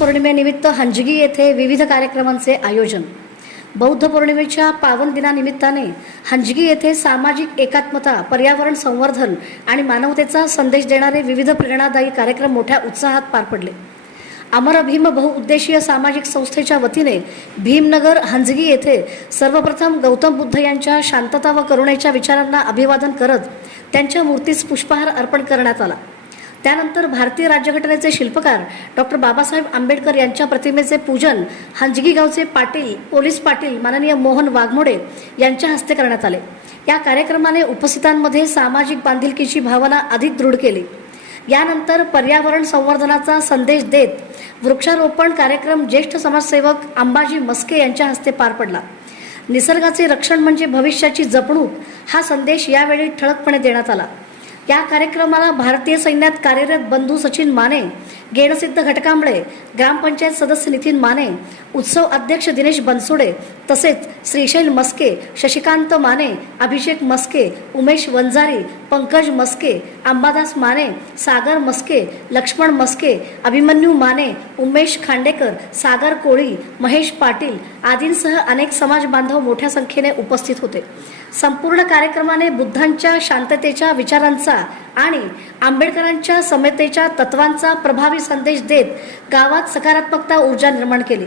पौर्णिमेनिमित्त हंजगी येथे विविध कार्यक्रमांचे आयोजन। बौद्ध पौर्णिमेच्या पावन दिनानिमित्ताने हंजगी येथे सामाजिक एकात्मता, पर्यावरण संवर्धन आणि मानवतेचा संदेश देणारे विविध प्रेरणादायी कार्यक्रम मोठ्या उत्साहात पार पडले। अमर भीम बहुउद्देशीय सामाजिक संस्थेच्या वतीने भीमनगर हंजगी येथे सर्वप्रथम गौतम बुद्ध यांच्या शांतता व करुणेच्या विचारांना अभिवादन करत त्यांच्या मूर्तीस पुष्पहार अर्पण करण्यात आला। त्यानंतर भारतीय राज्यघटनेचे शिल्पकार डॉक्टर बाबासाहेब आंबेडकर यांच्या प्रतिमेचे पूजन हंजगी गावचे पाटील, पोलीस पाटील माननीय मोहन वाघमोडे यांच्या हस्ते करण्यात आले। या कार्यक्रमाने उपस्थितांमध्ये सामाजिक बांधिलकीची भावना अधिक दृढ केली। यानंतर पर्यावरण संवर्धनाचा संदेश देत वृक्षारोपण कार्यक्रम ज्येष्ठ समाजसेवक अंबाजी मस्के यांच्या हस्ते पार पडला। निसर्गाचे रक्षण म्हणजे भविष्याची जपणूक हा संदेश यावेळी ठळकपणे देण्यात आला। या कार्यक्रमाला भारतीय सैन्यात कार्यरत बंधू सचिन माने, गेणसिद्ध घटकांबळे, ग्रामपंचायत सदस्य नितीन माने, उत्सव अध्यक्ष दिनेश बनसोडे तसेच श्रीशैल मस्के, शशिकांत माने, अभिषेक मस्के, उमेश वंजारी, पंकज मस्के, अंबादास माने, सागर मस्के, लक्ष्मण मस्के, अभिमन्यू माने, उमेश खांडेकर, सागर कोळी, महेश पाटील आदींसह अनेक समाज बांधव मोठ्या संख्येने उपस्थित होते। संपूर्ण कार्यक्रमाने बुद्धांच्या शांततेच्या विचारांचा आणि आंबेडकरांच्या समतेच्या तत्वांचा प्रभावी संदेश देत गावात सकारात्मकता ऊर्जा निर्माण केली।